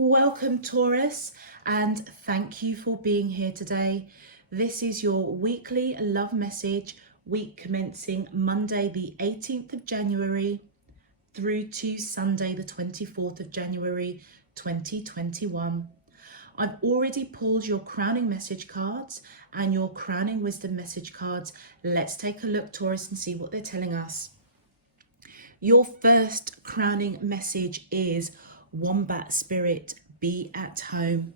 Welcome, Taurus, and thank you for being here today. This is your weekly love message, week commencing Monday the 18th of January through to Sunday the 24th of January 2021. I've already pulled your crowning message cards and your crowning wisdom message cards. Let's take a look, Taurus, and see what they're telling us. Your first crowning message is Wombat Spirit, be at home.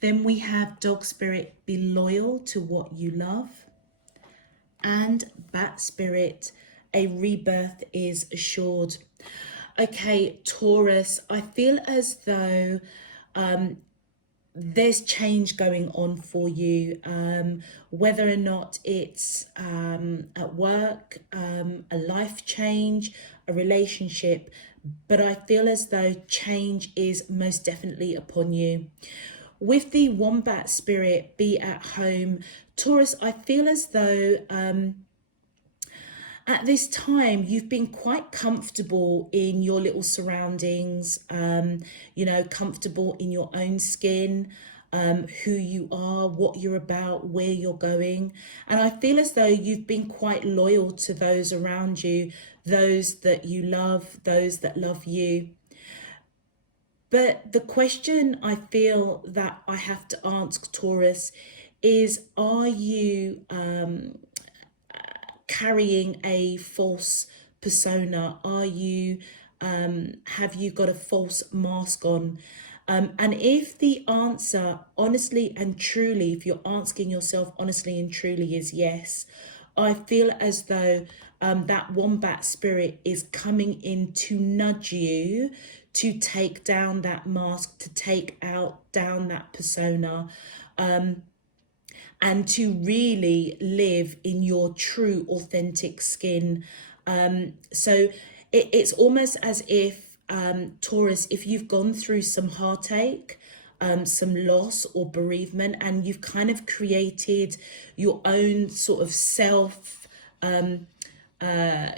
Then we have Dog Spirit, be loyal to what you love. And Bat Spirit, a rebirth is assured. Okay, Taurus, I feel as though there's change going on for you, whether or not it's at work, a life change, a relationship, but I feel as though change is most definitely upon you. With the Wombat Spirit, be at home, Taurus, I feel as though at this time you've been quite comfortable in your little surroundings, comfortable in your own skin, who you are, what you're about, where you're going. And I feel as though you've been quite loyal to those around you, those that you love, those that love you. But the question I feel that I have to ask, Taurus, is are you carrying a false persona? Are you have you got a false mask on? And if the answer honestly and truly, if you're asking yourself honestly and truly, is yes, I feel as though that Wombat Spirit is coming in to nudge you to take down that mask, to take down that persona, and to really live in your true authentic skin. So it's almost as if, Taurus, if you've gone through some heartache, some loss or bereavement, and you've kind of created your own sort of self,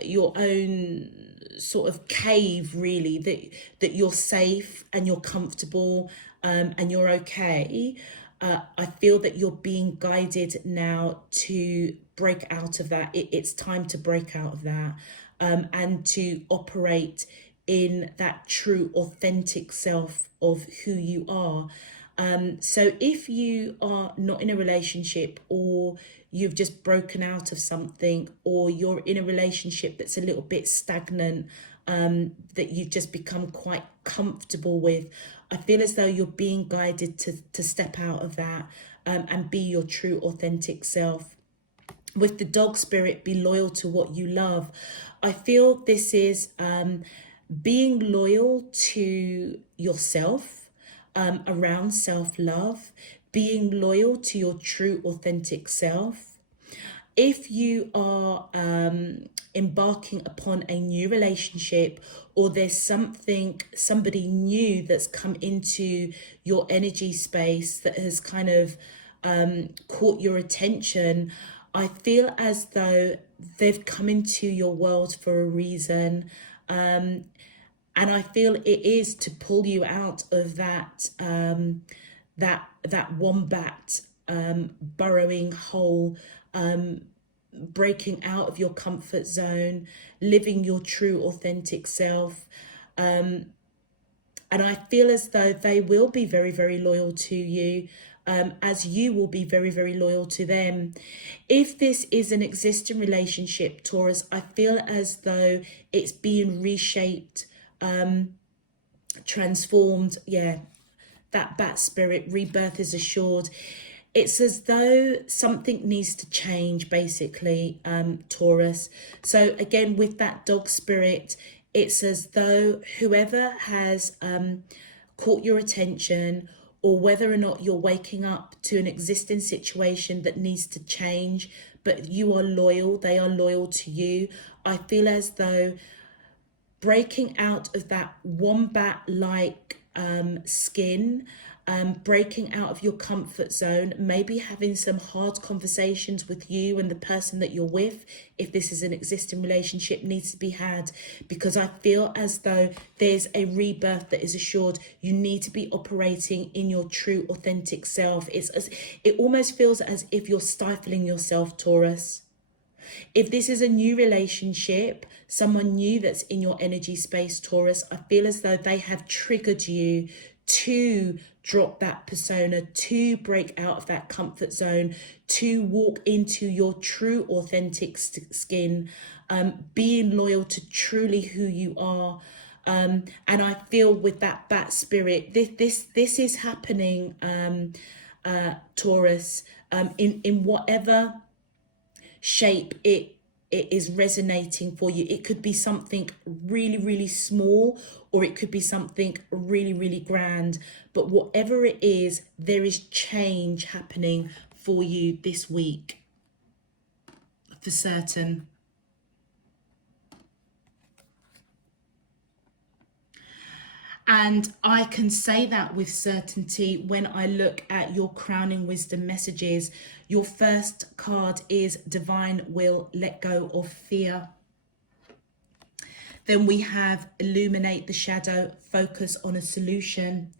your own sort of cave, really, that you're safe and you're comfortable, and you're okay. I feel that you're being guided now to break out of that. It's time to break out of that, and to operate in that true authentic self of who you are. So if you are not in a relationship, or you've just broken out of something, or you're in a relationship that's a little bit stagnant, that you've just become quite comfortable with, I feel as though you're being guided to step out of that, and be your true authentic self. With the Dog Spirit, be loyal to what you love. I feel this is being loyal to yourself, around self-love, being loyal to your true authentic self. If you are embarking upon a new relationship, or there's somebody new that's come into your energy space that has kind of caught your attention, I feel as though they've come into your world for a reason. And I feel it is to pull you out of that that wombat burrowing hole, breaking out of your comfort zone, living your true authentic self. And I feel as though they will be very, very loyal to you, as you will be very, very loyal to them. If this is an existing relationship, Taurus, I feel as though it's being reshaped, transformed. Yeah, that Bat Spirit, rebirth is assured. It's as though something needs to change, basically, Taurus. So again, with that Dog Spirit, it's as though whoever has caught your attention, or whether or not you're waking up to an existing situation that needs to change, but you are loyal, they are loyal to you. I feel as though breaking out of that wombat-like skin, breaking out of your comfort zone, maybe having some hard conversations with you and the person that you're with, if this is an existing relationship, needs to be had, because I feel as though there's a rebirth that is assured. You need to be operating in your true, authentic self. It almost feels as if you're stifling yourself, Taurus. If this is a new relationship, someone new that's in your energy space, Taurus, I feel as though they have triggered you to drop that persona, to break out of that comfort zone, to walk into your true authentic skin, being loyal to truly who you are. And I feel with that bat spirit, this is happening, Taurus, in whatever shape it is resonating for you. It could be something really, really small, or it could be something really, really grand. But whatever it is, there is change happening for you this week, for certain. And I can say that with certainty when I look at your crowning wisdom messages. Your first card is Divine Will, Let Go of Fear. Then we have Illuminate the Shadow, Focus on a Solution,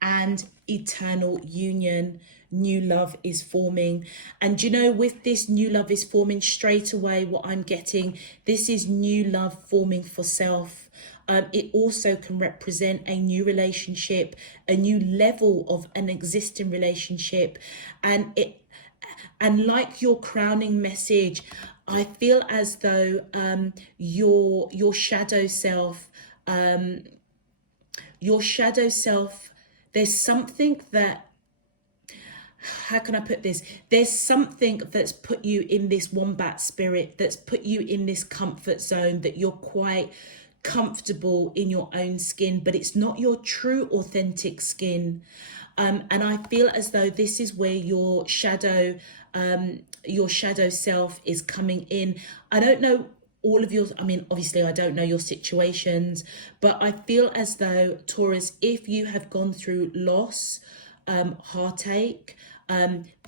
and Eternal Union. New love is forming. And you know, with this new love is forming, straight away what I'm getting, this is new love forming for self. It also can represent a new relationship, a new level of an existing relationship. And like your crowning message, I feel as though your shadow self, there's something that, how can I put this? There's something that's put you in this wombat spirit, that's put you in this comfort zone, that you're quite comfortable in your own skin, but it's not your true authentic skin. And I feel as though this is where your shadow self is coming in. I don't know all of your, I mean, obviously I don't know your situations, but I feel as though, Taurus, if you have gone through loss, heartache,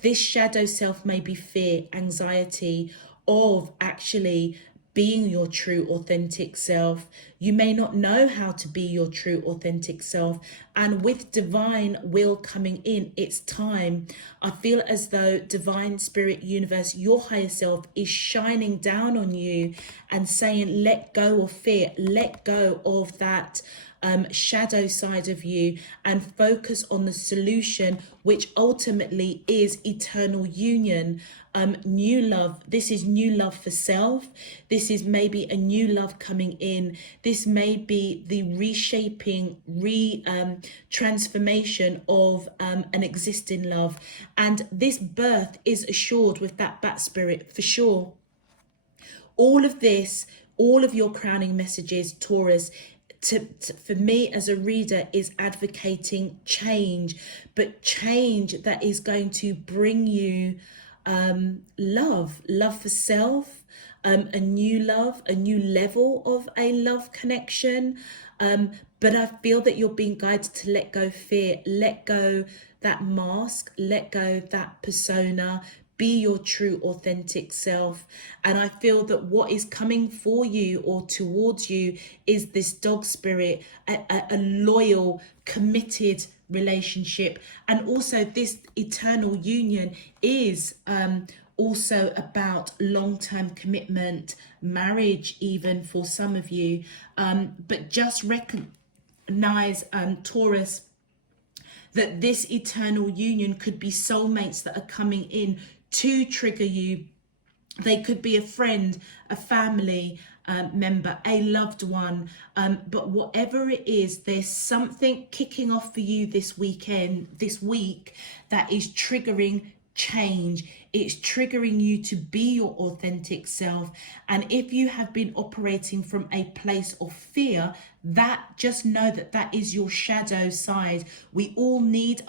this shadow self may be fear, anxiety of actually being your true authentic self. You may not know how to be your true authentic self. And with divine will coming in, it's time. I feel as though divine spirit universe, your higher self, is shining down on you and saying, let go of fear, let go of that shadow side of you, and focus on the solution, which ultimately is eternal union. New love. This is new love for self. This is maybe a new love coming in. This may be the reshaping, transformation of an existing love. And this birth is assured with that bat spirit for sure. All of this, all of your crowning messages, Taurus, for me as a reader, is advocating change, but change that is going to bring you love for self, a new love, a new level of a love connection. But I feel that you're being guided to let go fear, let go that mask, let go that persona, be your true authentic self. And I feel that what is coming for you or towards you is this dog spirit, a loyal, committed relationship. And also this eternal union is also about long-term commitment, marriage even for some of you. But just recognize, Taurus, that this eternal union could be soulmates that are coming in to trigger you. They could be a friend, a family member, a loved one. But whatever it is, there's something kicking off for you this week that is triggering change. It's triggering you to be your authentic self. And if you have been operating from a place of fear, that just know that that is your shadow side. We all need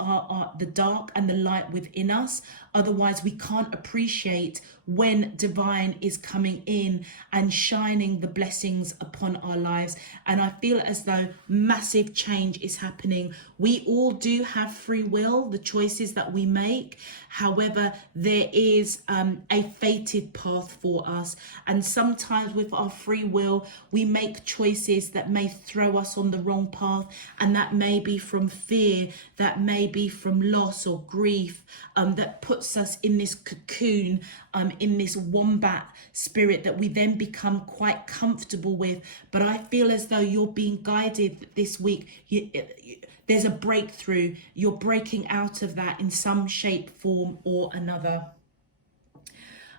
the dark and the light within us. Otherwise, we can't appreciate when divine is coming in and shining the blessings upon our lives. And I feel as though massive change is happening. We all do have free will, the choices that we make. However, there is a fated path for us. And sometimes with our free will, we make choices that may throw us on the wrong path. And that may be from fear, that may be from loss or grief, that puts us in this cocoon, in this wombat spirit that we then become quite comfortable with. But I feel as though you're being guided this week. There's a breakthrough. You're breaking out of that in some shape, form or another.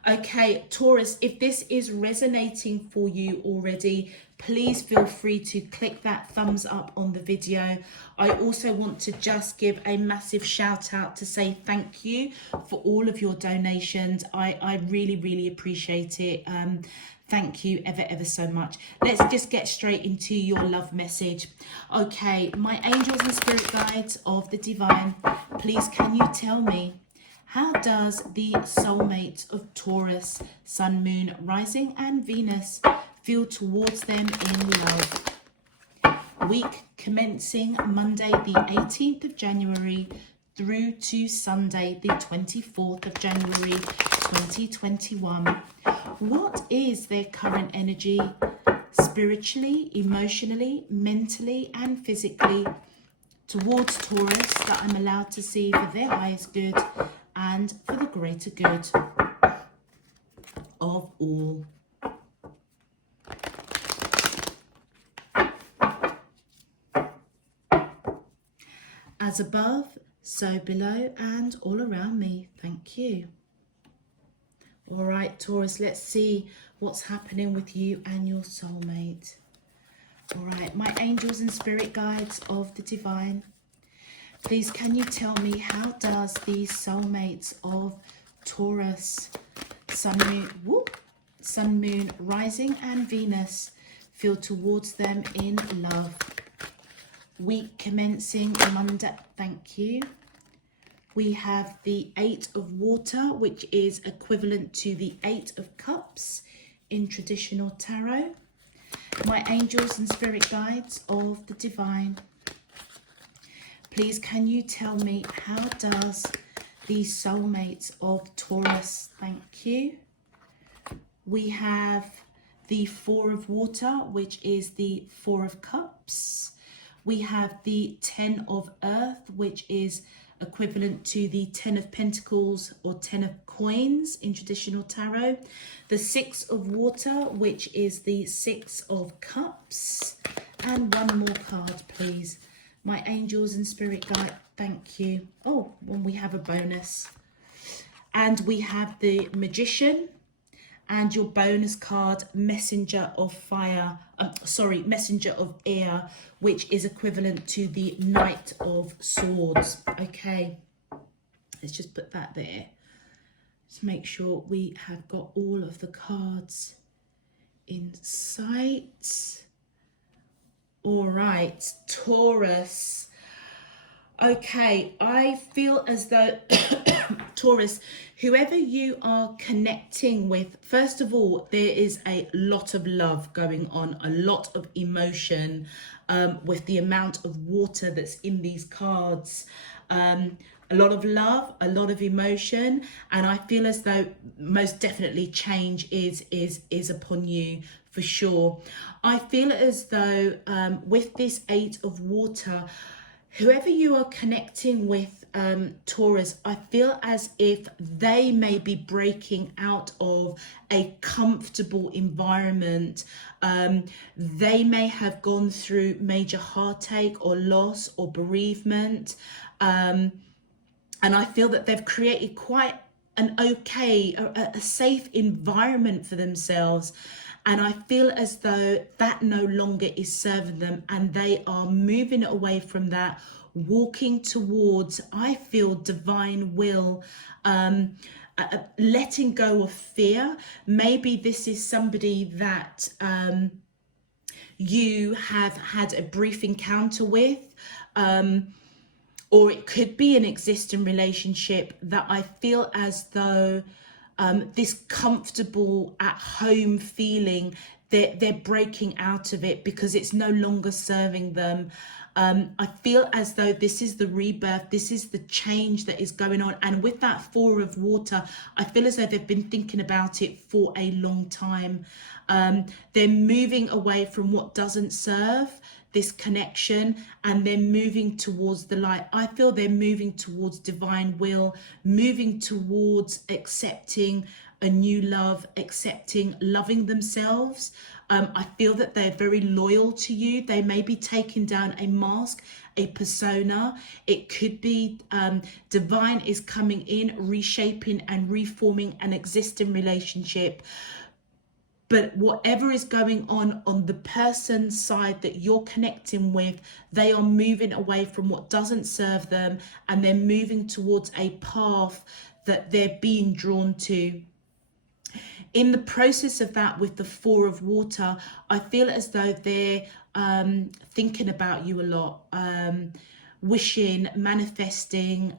Okay, Taurus, if this is resonating for you already, please feel free to click that thumbs up on the video. I also want to just give a massive shout out to say thank you for all of your donations. I really, really appreciate it. Thank you ever so much. Let's just get straight into your love message. Okay, my angels and spirit guides of the divine, please can you tell me, how does the soulmate of Taurus, Sun, Moon, Rising and Venus feel towards them in love? Week commencing Monday the 18th of January through to Sunday the 24th of January 2021. What is their current energy spiritually, emotionally, mentally and physically towards Taurus that I'm allowed to see for their highest good and for the greater good of all? As above, so below and all around me. Thank you. All right, Taurus, let's see what's happening with you and your soulmate. All right, my angels and spirit guides of the divine, please can you tell me, how does the soulmates of Taurus, Sun, Moon, Rising and Venus feel towards them in love? Week commencing Monday, thank you. We have the 8 of water, which is equivalent to the 8 of cups in traditional tarot. My angels and spirit guides of the divine, please can you tell me, how does the soulmates of Taurus, thank you. We have the 4 of water, which is the 4 of cups. We have the 10 of earth, which is equivalent to the 10 of pentacles or 10 of coins in traditional tarot. The 6 of water, which is the 6 of cups. And one more card, please. My angels and spirit guide, thank you. Oh, well, we have a bonus. And we have the Magician. And your bonus card, Messenger of Fire, Messenger of Air, which is equivalent to the Knight of Swords. Okay, let's just put that there. Let's make sure we have got all of the cards in sight. All right, Taurus. Okay, I feel as though, Taurus, whoever you are connecting with, first of all, there is a lot of love going on, a lot of emotion with the amount of water that's in these cards. A lot of love, a lot of emotion, and I feel as though most definitely change is upon you for sure. I feel as though with this 8 of water, whoever you are connecting with, Taurus, I feel as if they may be breaking out of a comfortable environment. They may have gone through major heartache or loss or bereavement. And I feel that they've created quite an a safe environment for themselves. And I feel as though that no longer is serving them and they are moving away from that, walking towards, I feel, divine will. letting go of fear. Maybe this is somebody that you have had a brief encounter with, or it could be an existing relationship that I feel as though this comfortable at home feeling, they're breaking out of it because it's no longer serving them. I feel as though this is the rebirth, this is the change that is going on. And with that Four of Water, I feel as though they've been thinking about it for a long time. They're moving away from what doesn't serve this connection, and they're moving towards the light. I feel they're moving towards divine will, moving towards accepting a new love, accepting loving themselves. I feel that they're very loyal to you. They may be taking down a mask, a persona. It could be divine is coming in, reshaping and reforming an existing relationship. But whatever is going on the person's side that you're connecting with, they are moving away from what doesn't serve them, and they're moving towards a path that they're being drawn to. In the process of that, with the Four of Water, I feel as though they're thinking about you a lot, wishing, manifesting.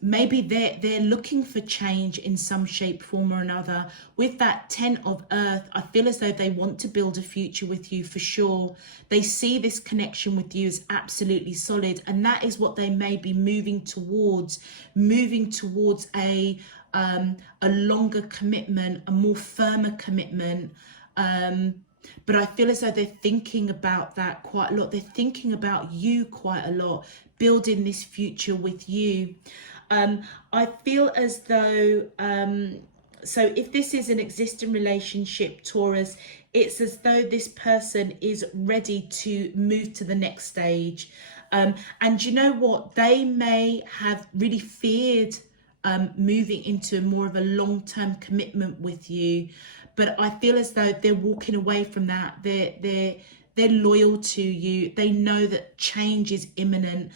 Maybe they're looking for change in some shape, form or another. With that 10 of Earth, I feel as though they want to build a future with you for sure. They see this connection with you as absolutely solid, and that is what they may be moving towards a longer commitment, a more firmer commitment. But I feel as though they're thinking about that quite a lot. They're thinking about you quite a lot, building this future with you. I feel as though, so if this is an existing relationship, Taurus, it's as though this person is ready to move to the next stage. And you know what? They may have really feared moving into more of a long-term commitment with you, but I feel as though they're walking away from that. They're loyal to you. They know that change is imminent.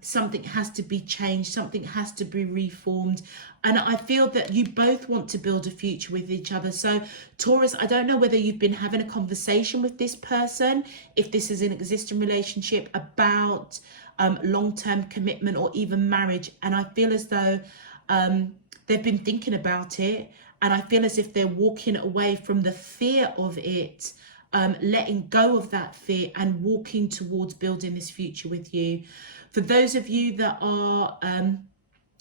Something has to be changed. Something has to be reformed. And I feel that you both want to build a future with each other. So Taurus, I don't know whether you've been having a conversation with this person, if this is an existing relationship, about long-term commitment or even marriage. And I feel as though they've been thinking about it. And I feel as if they're walking away from the fear of it, letting go of that fear and walking towards building this future with you. For those of you that are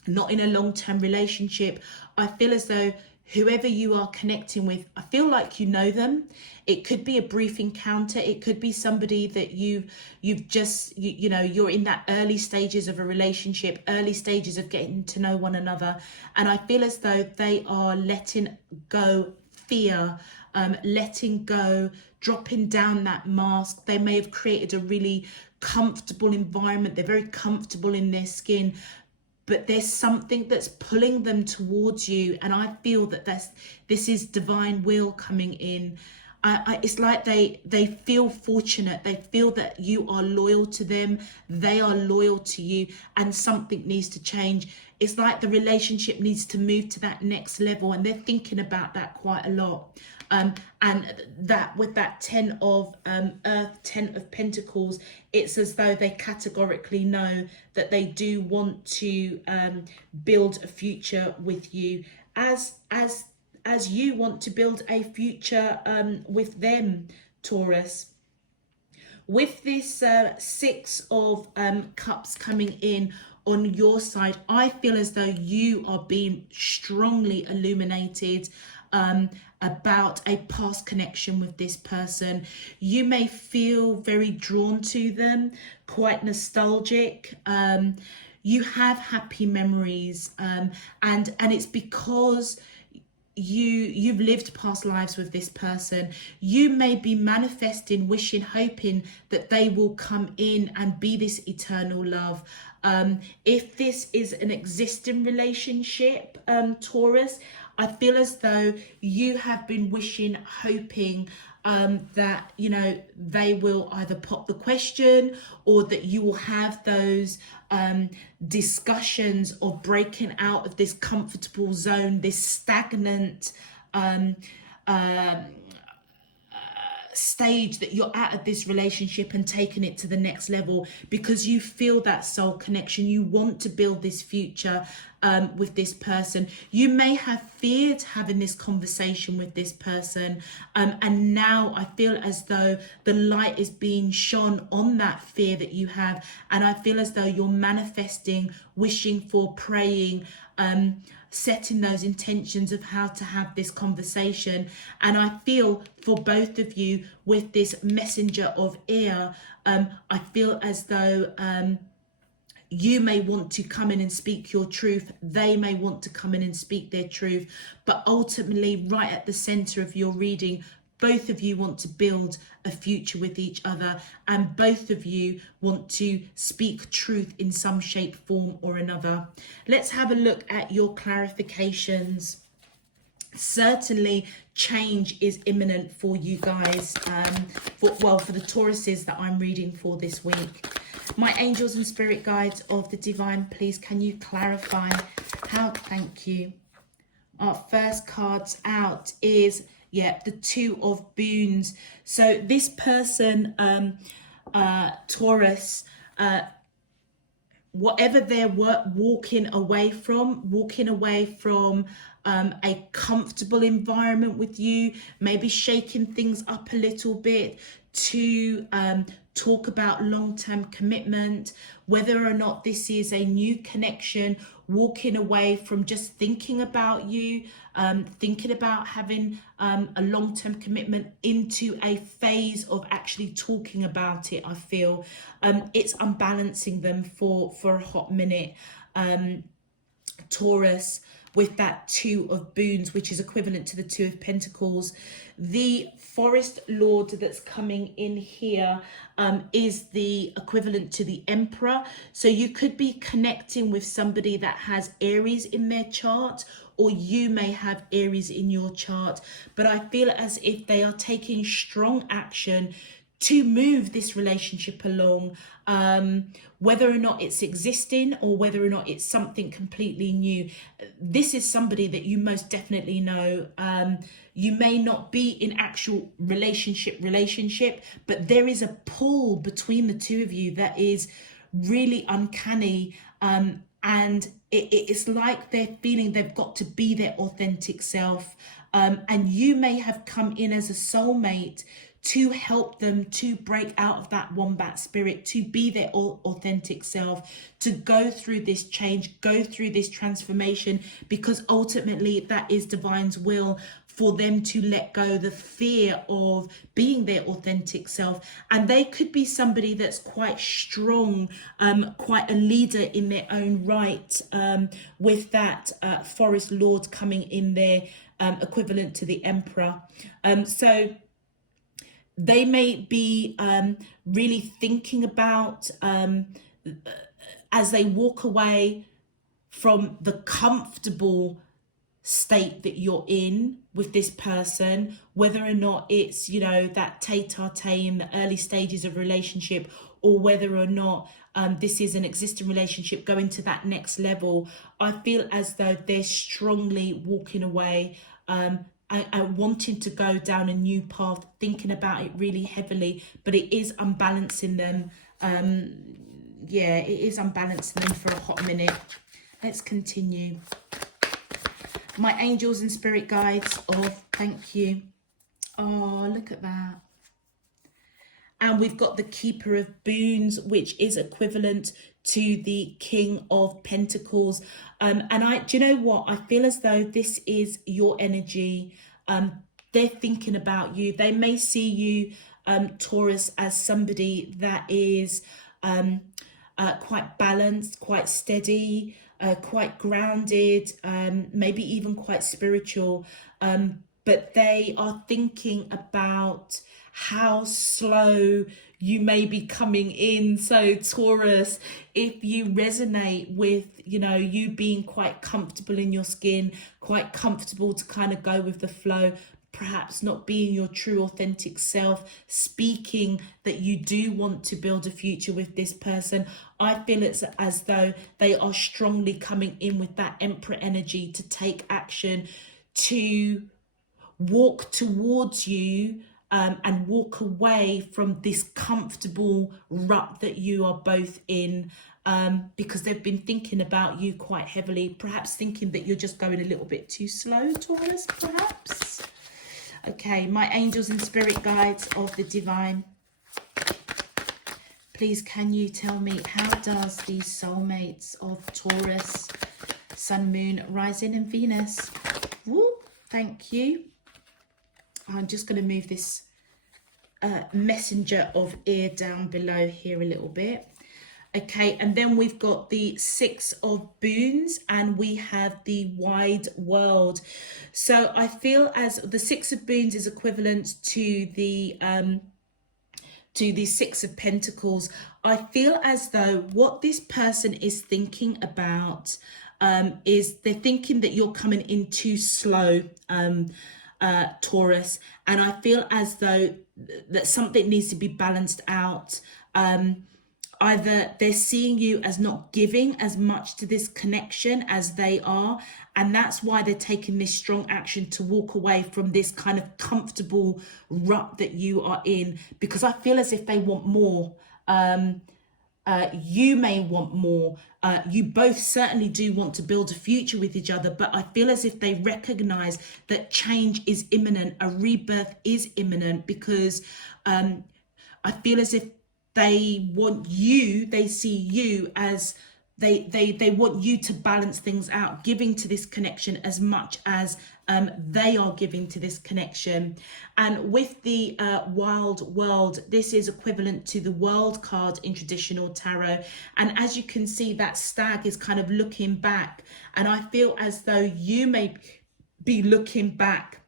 not in a long-term relationship, I feel as though whoever you are connecting with, I feel like you know them. It could be a brief encounter. It could be somebody that you've just, you know, you're in that early stages of a relationship, early stages of getting to know one another. And I feel as though they are letting go fear, letting go, dropping down that mask. They may have created a really comfortable environment. They're very comfortable in their skin, but there's something that's pulling them towards you. And I feel that this is divine will coming in. It's like they feel fortunate. They feel that you are loyal to them. They are loyal to you, and something needs to change. It's like the relationship needs to move to that next level, and they're thinking about that quite a lot. And that with that 10 of Earth, 10 of Pentacles, it's as though they categorically know that they do want to build a future with you, as you want to build a future with them, Taurus. With this 6 of Cups coming in on your side, I feel as though you are being strongly illuminated about a past connection with this person. You may feel very drawn to them, quite nostalgic. You have happy memories, and it's because you've lived past lives with this person. You may be manifesting, wishing, hoping that they will come in and be this eternal love. If this is an existing relationship, Taurus, I feel as though you have been wishing, hoping that, you know, they will either pop the question, or that you will have those discussions of breaking out of this comfortable zone, this stagnant stage that you're at of this relationship, and taking it to the next level, because you feel that soul connection. You want to build this future with this person. You may have feared having this conversation with this person, and now I feel as though the light is being shone on that fear that you have, and I feel as though you're manifesting, wishing for, praying, setting those intentions of how to have this conversation. And I feel for both of you, with this messenger of air, I feel as though you may want to come in and speak your truth. They may want to come in and speak their truth. But ultimately, right at the center of your reading, both of you want to build a future with each other, and both of you want to speak truth in some shape, form or another. Let's have a look at your clarifications. Certainly change is imminent for you guys, for the Tauruses that I'm reading for this week. My angels and spirit guides of the divine, please can you clarify how? Thank you. Our first cards out is the Two of Boons. So this person, Taurus, whatever they're walking away from a comfortable environment with you, maybe shaking things up a little bit to talk about long-term commitment, whether or not this is a new connection, walking away from just thinking about you, thinking about having a long-term commitment, into a phase of actually talking about it. I feel it's unbalancing them for a hot minute, Taurus, with that Two of Boons, which is equivalent to the Two of Pentacles. The Forest Lord that's coming in here is the equivalent to the Emperor. So you could be connecting with somebody that has Aries in their chart, or you may have Aries in your chart. But I feel as if they are taking strong action to move this relationship along, whether or not it's existing or whether or not it's something completely new. This is somebody that you most definitely know. You may not be in actual relationship, but there is a pull between the two of you that is really uncanny, and it's like they're feeling they've got to be their authentic self, and you may have come in as a soulmate to help them to break out of that wombat spirit, to be their authentic self, to go through this change, go through this transformation, because ultimately that is divine's will for them to let go the fear of being their authentic self. And they could be somebody that's quite strong, quite a leader in their own right, with that Forest Lord coming in there, equivalent to the Emperor. So they may be really thinking about, as they walk away from the comfortable state that you're in with this person, whether or not it's, you know, that tete-a-tete in the early stages of relationship, or whether or not this is an existing relationship going to that next level. I feel as though they're strongly walking away, wanting to go down a new path, thinking about it really heavily, but it is unbalancing them. It is unbalancing them for a hot minute. Let's continue. My angels and spirit guides of thank you. Oh, look at that. And we've got the Keeper of Boons, which is equivalent to the King of Pentacles. And do you know what? I feel as though this is your energy. They're thinking about you. They may see you, Taurus, as somebody that is quite balanced, quite steady, quite grounded, maybe even quite spiritual. But they are thinking about how slow you may be coming in. So Taurus, if you resonate with, you know, you being quite comfortable in your skin, quite comfortable to kind of go with the flow, perhaps not being your true authentic self, speaking that you do want to build a future with this person. I feel it's as though they are strongly coming in with that Emperor energy to take action, to walk towards you, and walk away from this comfortable rut that you are both in, because they've been thinking about you quite heavily, perhaps thinking that you're just going a little bit too slow, Taurus, perhaps. Okay, my angels and spirit guides of the divine, please can you tell me, how does these soulmates of Taurus, Sun, Moon, Rising and Venus, woo, thank you. I'm just going to move this messenger of air down below here a little bit. Okay, and then we've got the Six of Boons and we have the wide world. So I feel as the Six of Boons is equivalent to the Six of Pentacles. I feel as though what this person is thinking about is they're thinking that you're coming in too slow, Taurus, and I feel as though that something needs to be balanced out. Either they're seeing you as not giving as much to this connection as they are, and that's why they're taking this strong action to walk away from this kind of comfortable rut that you are in, because I feel as if they want more. You may want more. You both certainly do want to build a future with each other, but I feel as if they recognize that change is imminent, a rebirth is imminent, because I feel as if they want you, they see you as they want you to balance things out, giving to this connection as much as they are giving to this connection. And with the wild world, this is equivalent to the world card in traditional tarot. And as you can see, that stag is kind of looking back, and I feel as though you may be looking back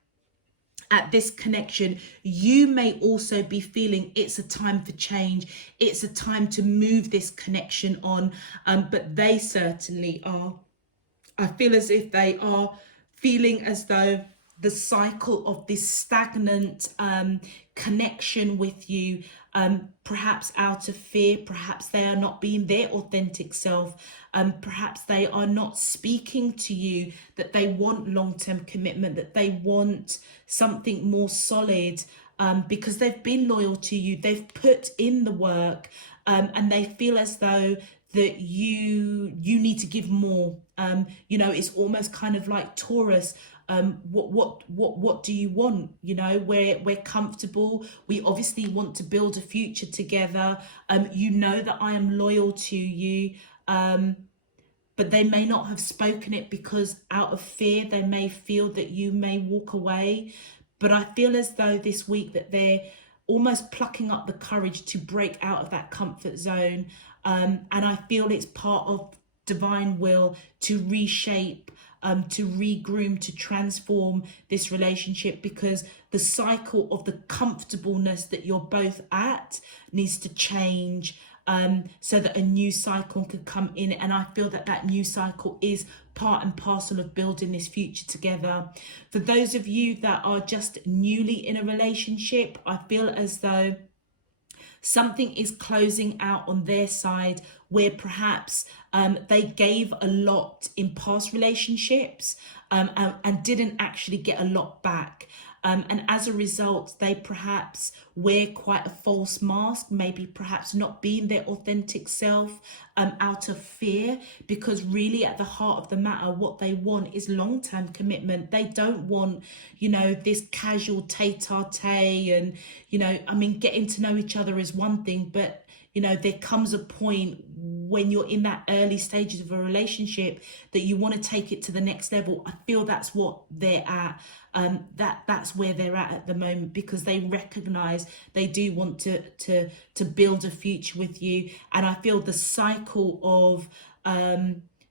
at this connection. You may also be feeling it's a time for change, it's a time to move this connection on, but they certainly are. I feel as if they are feeling as though the cycle of this stagnant connection with you, perhaps out of fear, perhaps they are not being their authentic self, perhaps they are not speaking to you that they want long-term commitment, that they want something more solid, because they've been loyal to you, they've put in the work, and they feel as though that you need to give more. You know, it's almost kind of like Taurus. What do you want? You know, we're comfortable. We obviously want to build a future together. You know that I am loyal to you. But they may not have spoken it because out of fear, they may feel that you may walk away. But I feel as though this week that they're almost plucking up the courage to break out of that comfort zone. And I feel it's part of divine will to reshape, to regroom, to transform this relationship, because the cycle of the comfortableness that you're both at needs to change, so that a new cycle can come in. And I feel that that new cycle is part and parcel of building this future together. For those of you that are just newly in a relationship, I feel as though something is closing out on their side where perhaps they gave a lot in past relationships, and didn't actually get a lot back. And as a result, they perhaps wear quite a false mask, maybe perhaps not being their authentic self, out of fear, because really at the heart of the matter, what they want is long-term commitment. They don't want, you know, this casual tete-a-tete, and, you know, I mean, getting to know each other is one thing, but, you know, there comes a point when you're in that early stages of a relationship that you want to take it to the next level. I feel that's what they're at. That's where they're at the moment, because they recognize they do want to build a future with you. And I feel the cycle of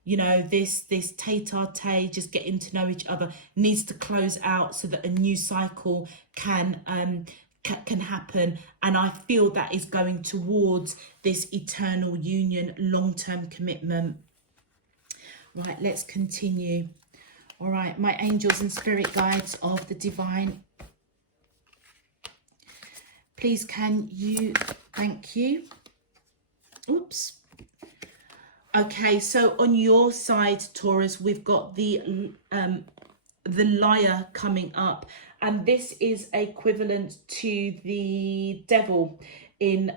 you know, this tete-a-tete, just getting to know each other, needs to close out so that a new cycle can happen. And I feel that is going towards this eternal union, long-term commitment. Right, let's continue. All right, my angels and spirit guides of the divine, Please can you, thank you. Oops. Okay, so on your side, Taurus, we've got the liar coming up, and this is equivalent to the devil in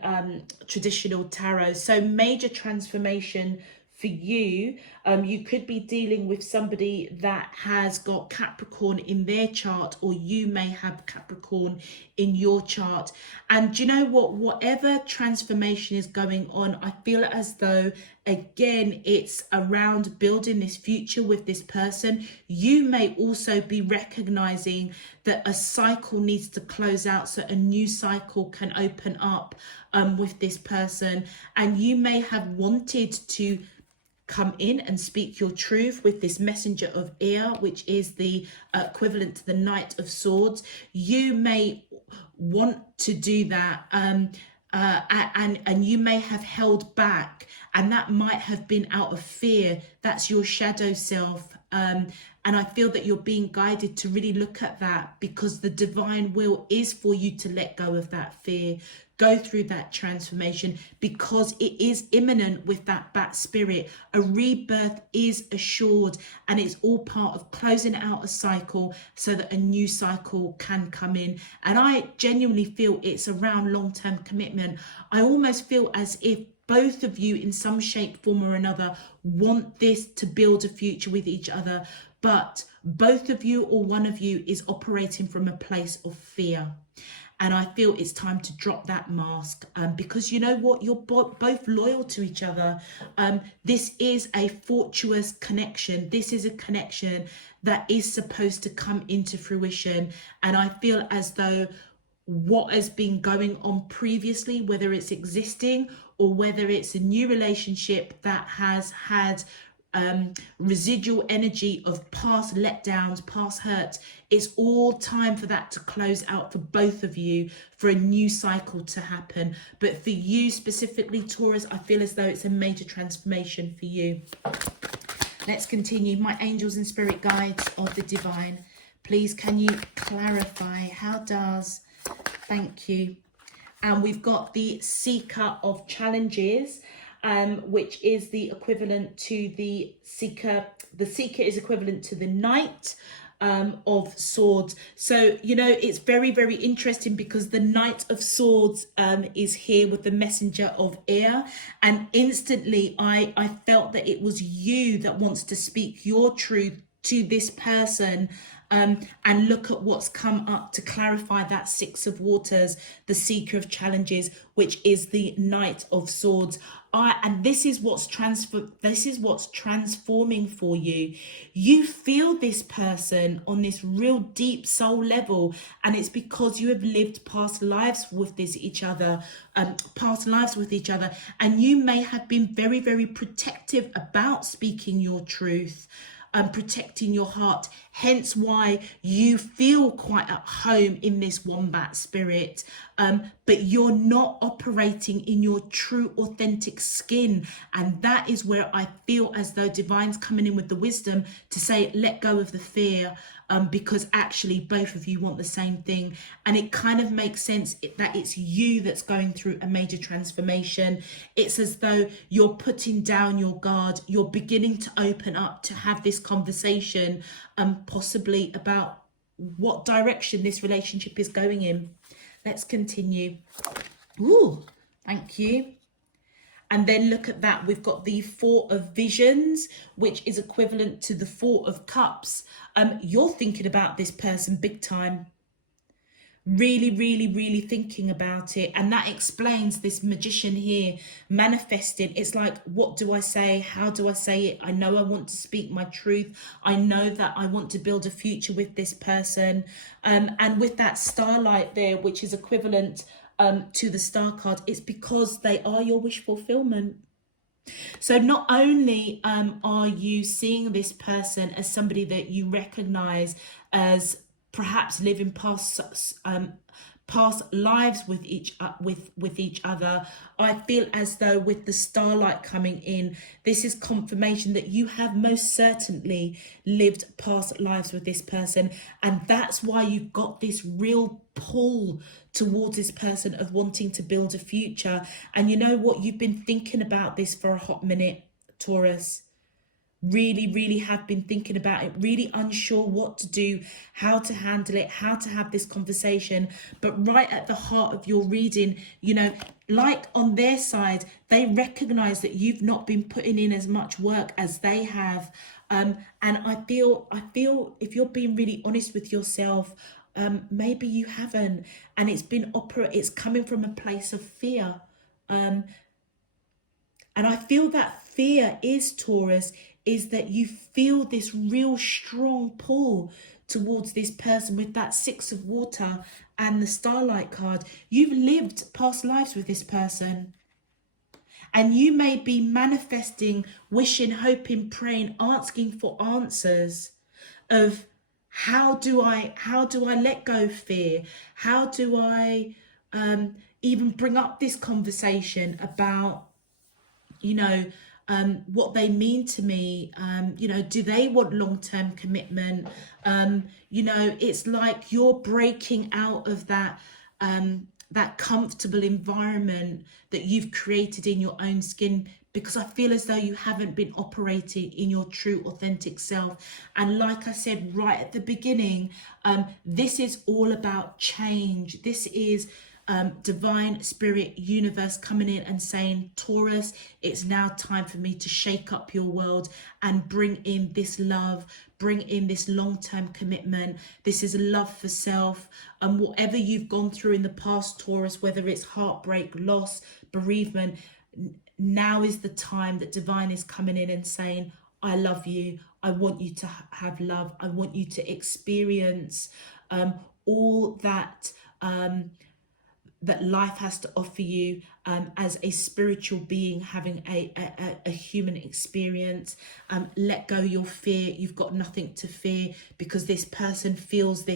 traditional tarot. So major transformation for you. You could be dealing with somebody that has got Capricorn in their chart, or you may have Capricorn in your chart. And do you know what? Whatever transformation is going on, I feel as though, again, it's around building this future with this person. You may also be recognizing that a cycle needs to close out so a new cycle can open up with this person. And you may have wanted to come in and speak your truth with this messenger of air, which is the equivalent to the Knight of Swords. You may want to do that, and you may have held back, and that might have been out of fear. That's your shadow self. And I feel that you're being guided to really look at that, because the divine will is for you to let go of that fear, go through that transformation, because it is imminent with that bat spirit. A rebirth is assured, and it's all part of closing out a cycle so that a new cycle can come in. And I genuinely feel it's around long-term commitment. I almost feel as if both of you in some shape, form or another want this to build a future with each other, but both of you or one of you is operating from a place of fear. And I feel it's time to drop that mask, because you know what? You're both loyal to each other. This is a fortuitous connection. This is a connection that is supposed to come into fruition. And I feel as though what has been going on previously, whether it's existing or whether it's a new relationship that has had residual energy of past letdowns, past hurts, it's all time for that to close out for both of you, for a new cycle to happen. But for you specifically, Taurus, I feel as though it's a major transformation for you. Let's continue. My angels and spirit guides of the divine, please can you clarify? How does, thank you. And we've got the seeker of challenges, which is the equivalent to the seeker. The seeker is equivalent to the Knight of Swords. So, you know, it's very, very interesting, because the Knight of Swords is here with the messenger of air. And instantly I felt that it was you that wants to speak your truth to this person. And look at what's come up to clarify that Six of Waters, the seeker of challenges, which is the Knight of Swords. And this is what's transforming for you. You feel this person on this real deep soul level, and it's because you have lived past lives with each other, and you may have been very, very protective about speaking your truth. Protecting your heart, hence why you feel quite at home in this wombat spirit, but you're not operating in your true authentic skin. And that is where I feel as though divine's coming in with the wisdom to say, let go of the fear, because actually both of you want the same thing. And it kind of makes sense that it's you that's going through a major transformation. It's as though you're putting down your guard, you're beginning to open up to have this conversation, possibly about what direction this relationship is going in. Let's continue. Ooh, thank you. And then look at that. We've got the Four of Visions, which is equivalent to the Four of Cups. You're thinking about this person big time. Really, really, really thinking about it. And that explains this Magician here manifesting. It's like, what do I say? How do I say it? I know I want to speak my truth. I know that I want to build a future with this person. And with that starlight there, which is equivalent to the Star card, it's because they are your wish fulfillment. So not only are you seeing this person as somebody that you recognize as perhaps living past past lives with each other. I feel as though with the starlight coming in, this is confirmation that you have most certainly lived past lives with this person, and that's why you've got this real pull towards this person of wanting to build a future. And you know what, you've been thinking about this for a hot minute, Taurus. Really have been thinking about it, really unsure what to do, how to handle it, how to have this conversation. But right at the heart of your reading, you know, like on their side, they recognize that you've not been putting in as much work as they have. And I feel if you're being really honest with yourself, maybe you haven't, and it's coming from a place of fear. And I feel that fear is, Taurus, is that you feel this real strong pull towards this person with that Six of Water and the Starlight card. You've lived past lives with this person. And you may be manifesting, wishing, hoping, praying, asking for answers of how do I let go of fear? How do I even bring up this conversation about, you know, what they mean to me? You know, do they want long-term commitment? You know, it's like you're breaking out of that that comfortable environment that you've created in your own skin, because I feel as though you haven't been operating in your true authentic self. And like I said right at the beginning, this is all about change. This is divine spirit universe coming in and saying, Taurus, it's now time for me to shake up your world and bring in this love, bring in this long-term commitment. This is a love for self. And whatever you've gone through in the past, Taurus, whether it's heartbreak, loss, bereavement, now is the time that divine is coming in and saying, I love you. I want you to have love. I want you to experience all that that life has to offer you as a spiritual being, having a human experience. Let go your fear. You've got nothing to fear, because this person feels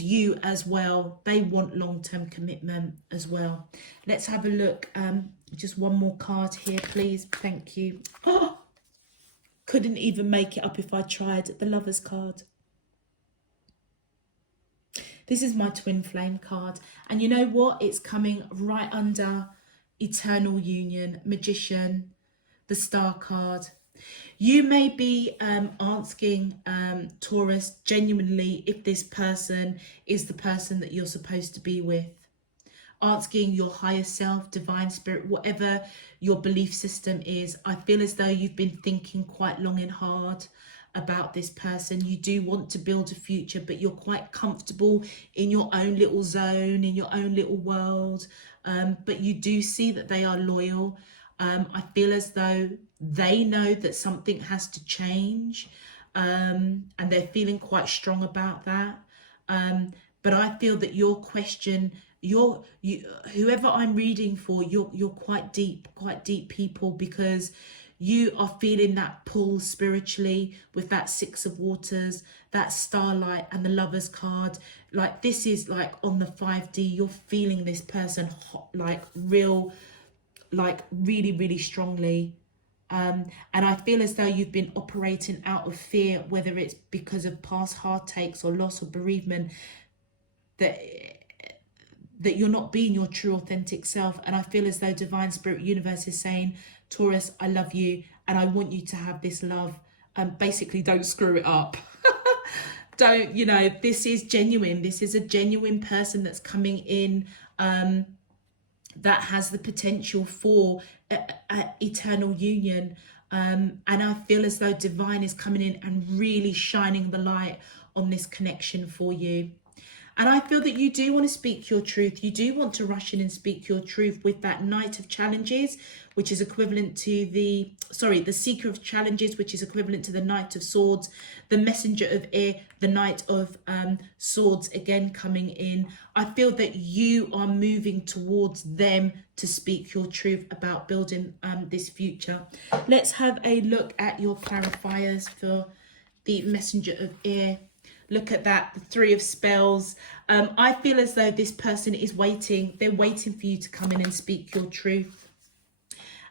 you as well. They want long-term commitment as well. Let's have a look. Just one more card here, please. Thank you. Oh, couldn't even make it up if I tried. The Lover's card. This is my twin flame card. And you know what? It's coming right under Eternal Union, Magician, the Star card. You may be asking, Taurus, genuinely if this person is the person that you're supposed to be with. Asking your higher self, divine spirit, whatever your belief system is. I feel as though you've been thinking quite long and hard about this person. You do want to build a future, but you're quite comfortable in your own little zone, in your own little world. But you do see that they are loyal. I feel as though they know that something has to change, and they're feeling quite strong about that. But I feel that your question, whoever I'm reading for, you're quite deep people, because you are feeling that pull spiritually with that Six of Waters, that Starlight and the Lover's card. Like, this is like on the 5D, you're feeling this person hot, like real, like really strongly. And I feel as though you've been operating out of fear, whether it's because of past heartaches or loss or bereavement, that you're not being your true authentic self. And I feel as though divine spirit universe is saying, Taurus, I love you and I want you to have this love. Basically, don't screw it up. Don't, you know, this is genuine. This is a genuine person that's coming in, that has the potential for eternal union. And I feel as though divine is coming in and really shining the light on this connection for you. And I feel that you do want to speak your truth. You do want to rush in and speak your truth with that Knight of Challenges, which is equivalent to the Seeker of Challenges, which is equivalent to the Knight of Swords, the Messenger of Air, the Knight of Swords again coming in. I feel that you are moving towards them to speak your truth about building this future. Let's have a look at your clarifiers for the Messenger of Air. Look at that, the Three of Spells. I feel as though this person is waiting. They're waiting for you to come in and speak your truth.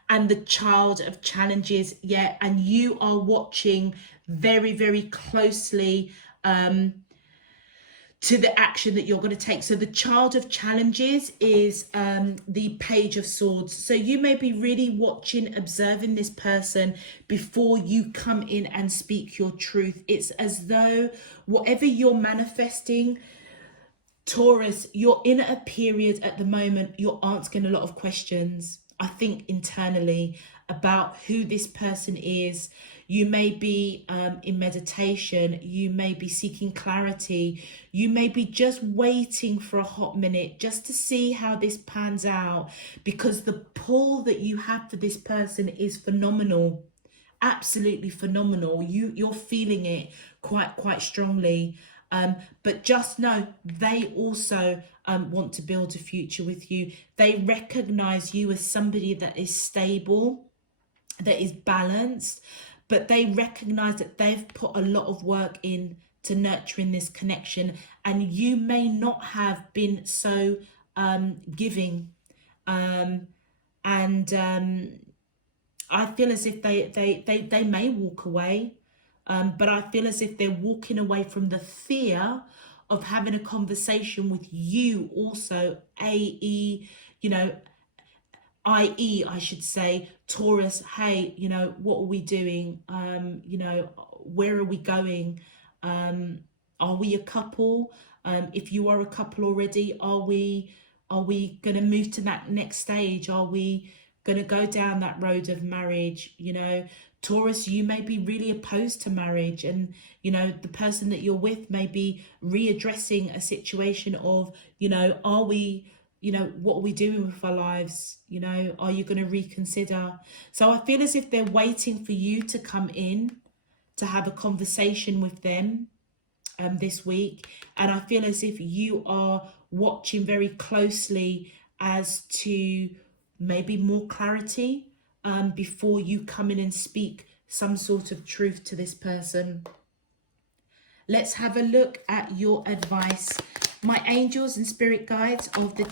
And the Child of Challenges, yeah, and you are watching very, very closely to the action that you're going to take. So the Child of Challenges is the Page of Swords. So you may be really watching, observing this person before you come in and speak your truth. It's as though whatever you're manifesting, Taurus, you're in a period at the moment, you're asking a lot of questions, I think, internally about who this person is. You may be in meditation, you may be seeking clarity, you may be just waiting for a hot minute just to see how this pans out, because the pull that you have for this person is phenomenal, absolutely phenomenal. You're feeling it quite strongly. But just know they also want to build a future with you. They recognize you as somebody that is stable, that is balanced, but they recognize that they've put a lot of work in to nurturing this connection, and you may not have been so giving. I feel as if they may walk away. But I feel as if they're walking away from the fear of having a conversation with you also, i.e., I should say, Taurus, hey, what are we doing? Where are we going? Are we a couple? If you are a couple already, are we going to move to that next stage? Are we going to go down that road of marriage? Taurus, you may be really opposed to marriage, and the person that you're with may be readdressing a situation of, are we, what are we doing with our lives? Are you going to reconsider? So I feel as if they're waiting for you to come in to have a conversation with them this week, and I feel as if you are watching very closely as to maybe more clarity before you come in and speak some sort of truth to this person. Let's have a look at your advice, my angels and spirit guides of the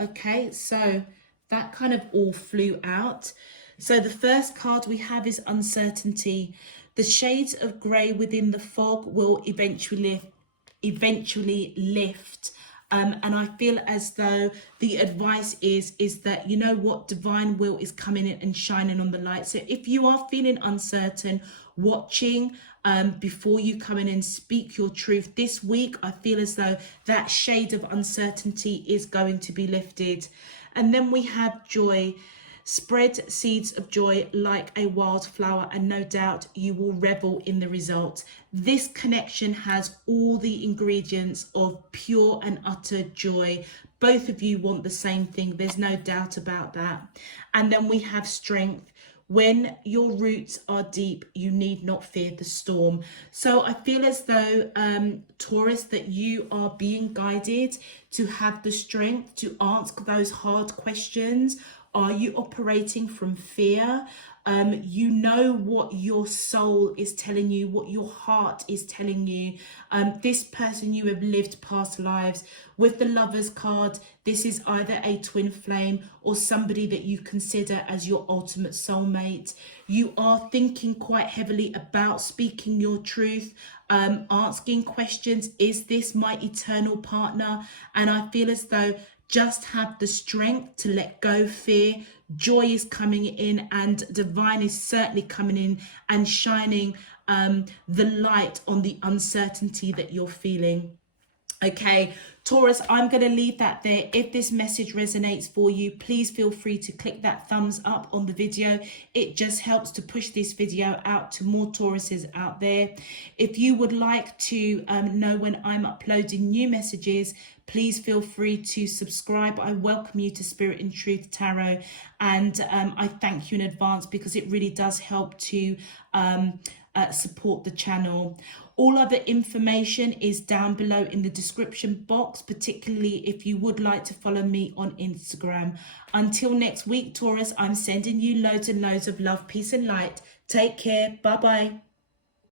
okay, so that kind of all flew out. So the first card we have is uncertainty. The shades of grey within the fog will eventually lift. And I feel as though the advice is that, divine will is coming in and shining on the light. So if you are feeling uncertain, watching before you come in and speak your truth this week, I feel as though that shade of uncertainty is going to be lifted. And then we have joy. Spread seeds of joy like a wildflower, and no doubt you will revel in the result. This connection has all the ingredients of pure and utter joy. Both of you want the same thing. There's no doubt about that. And then we have strength. When your roots are deep, you need not fear the storm. So I feel as though, Taurus, that you are being guided to have the strength to ask those hard questions. Are you operating from fear? You know what your soul is telling you, what your heart is telling you. This person, you have lived past lives. With the Lovers card, this is either a twin flame or somebody that you consider as your ultimate soulmate. You are thinking quite heavily about speaking your truth, asking questions. Is this my eternal partner? And I feel as though just have the strength to let go fear. Joy is coming in, and divine is certainly coming in and shining the light on the uncertainty that you're feeling. Okay, Taurus, I'm going to leave that there. If this message resonates for you, please feel free to click that thumbs up on the video. It just helps to push this video out to more Tauruses out there. If you would like to know when I'm uploading new messages, please feel free to subscribe. I welcome you to Spirit in Truth Tarot, and I thank you in advance because it really does help to support the channel. All other information is down below in the description box, particularly if you would like to follow me on Instagram. Until next week, Taurus, I'm sending you loads and loads of love, peace and light. Take care. Bye-bye.